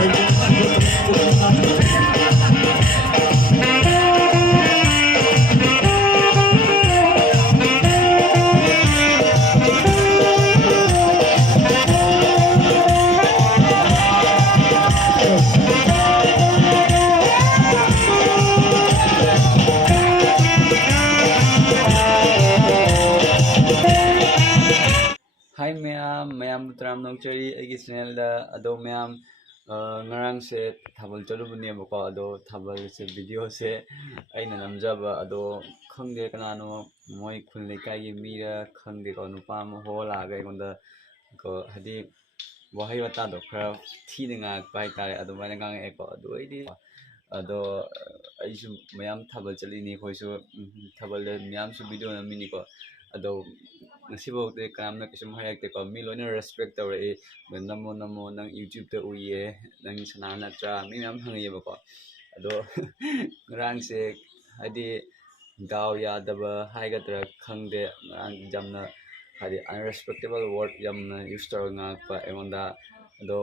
Hi ma'am tram nong chari agi channel da ado ma'am ngarang se thabal charubuni bako ado thabal se video se aina namjaba ado khangde kanano moi khunle kai gi mira khangde ko nupa mo ho la ga gonda ko hadi wahai wata do khra thininga pai tare ado mai ngang e ko ado idi ado aisu ma'am thabal chali ni khoisu thabal ma'am su video na mini ko ado nasibo te kamna kisum hayak te ko mi loina respect tawre e namo nang YouTube te uye nang sanana tra mi nam hangiye bako ado rang se hadi gaw ya daba haiga tra khangde rang jamna hadi unrespectable word jamna use tar nga pa emonda ado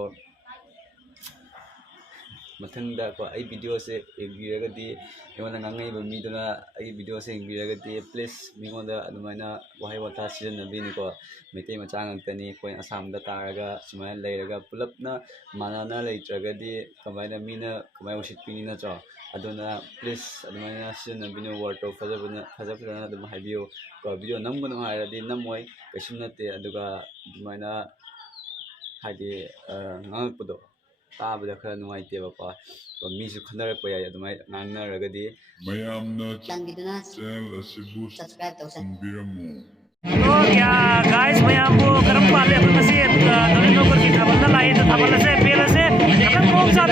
mathanda ko ai video se ebiraga di emona ngangai ba mi dona ai video se ebiraga di please mingonda adumaina wahai wata season na bini ko mete machang tani ko asam da taraga sumai leiraga pulapna manana leitraga di kamaina mina kamai usit pini na cho aduna please adumaina season na bini word of fazabana dum habiyo ko video namgono haira di namoi kasimnate aduga adumaina hadi ngangpudo tabada khara nuaite ba pa to mi su khanar ko ya adumai ngangna ragadi mayamna channel asibu subscribe tawsanbiramu. Oh ya guys mayam bu karam pale apne mase Dhaninagar ki thabal na lai thabal se pela se karam mom sa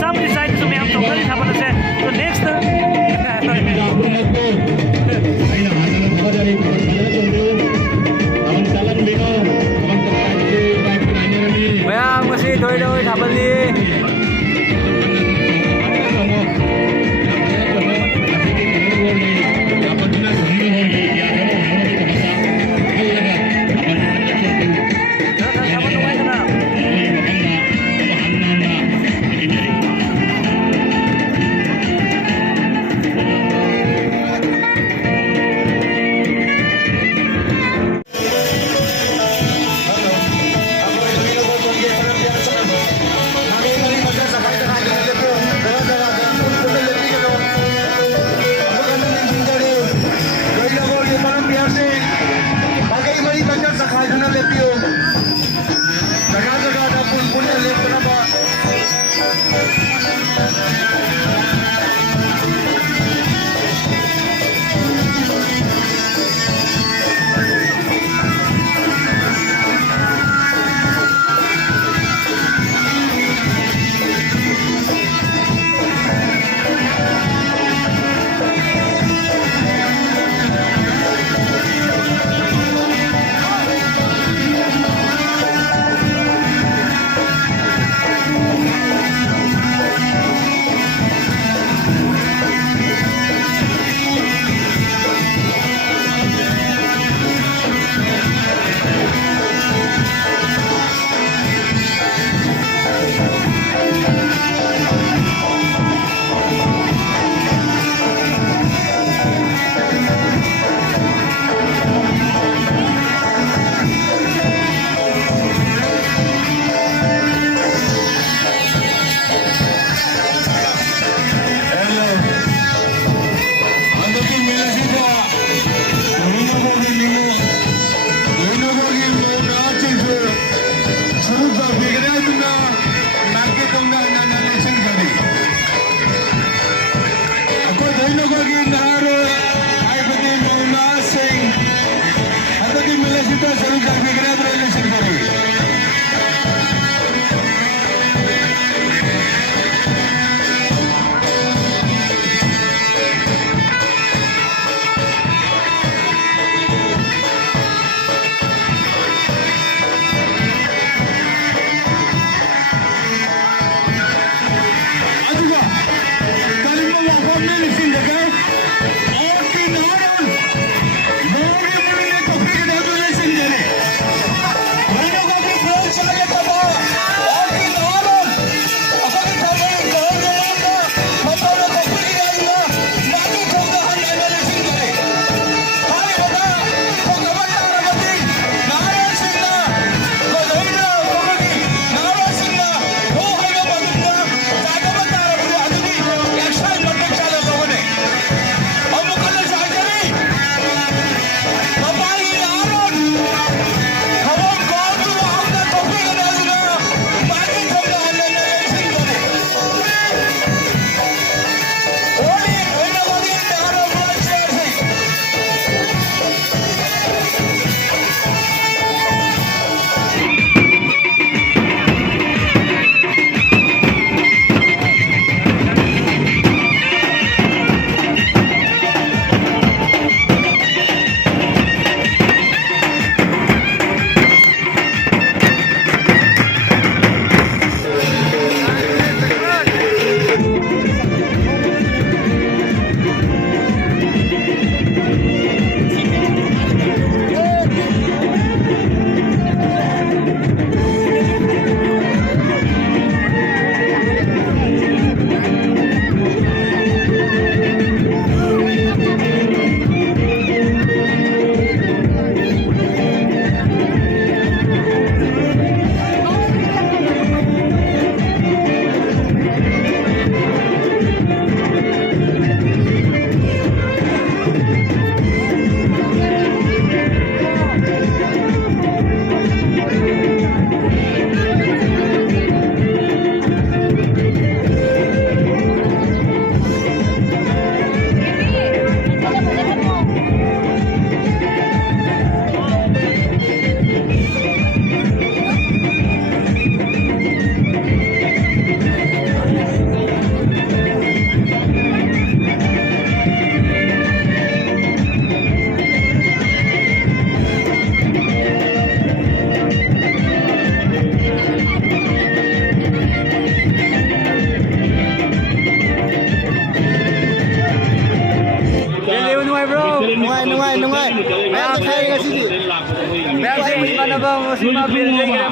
samri side se mayam tokari thabal se to next mayam mase doi thabal ni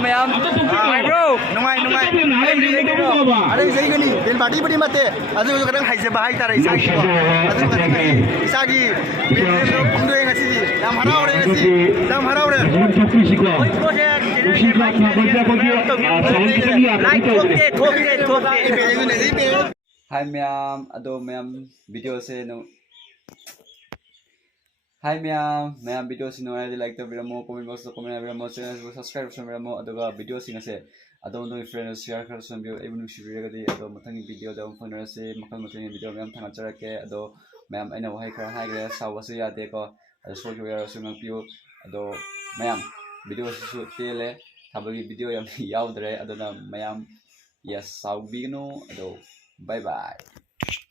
ꯃꯌꯥꯝ ꯅꯨꯡꯉꯥꯏꯕ꯭ꯔꯣ ꯅꯨꯡꯉꯥꯏ ꯑꯗꯩ ꯆꯩꯒꯅꯤ van ꯄꯥꯔꯇꯤꯕꯨꯗꯤ ꯅꯠꯇꯦ ꯑꯗꯨꯁꯨ ꯈꯤꯇꯪ ꯍꯩꯖꯕ ꯍꯥꯏꯇꯥꯔꯦ ꯏꯁꯥꯒꯤꯀꯣ ꯑꯗꯨ ꯈꯛꯇꯪ ꯏꯁꯥꯒꯤ ꯕꯦꯟꯗꯣ ꯐꯪꯗꯣꯛꯑꯦ ꯉꯁꯤꯗꯤ ꯌꯥꯝ ꯍꯔꯥꯎꯔꯦ ꯉꯁꯤ ꯌꯥꯝ ꯍꯔꯥꯎꯔꯦ Hai ma'am, ado ma'am video se no. Hai ma'am video se no ay like to biramo, comment box to comment biramo, channel subscribe to biramo, ado ga video se ngase. Ado no friends share kar son bio, even if you really ado matang video daw phone se makal matang video ma'am thanga charake ado ma'am aina wahai kar hai ga sawa se yate ko ado so yo yar su ngam pio ado ma'am video su tele thabagi video yam yaudre ado na ma'am yes saw bigno ado bye bye.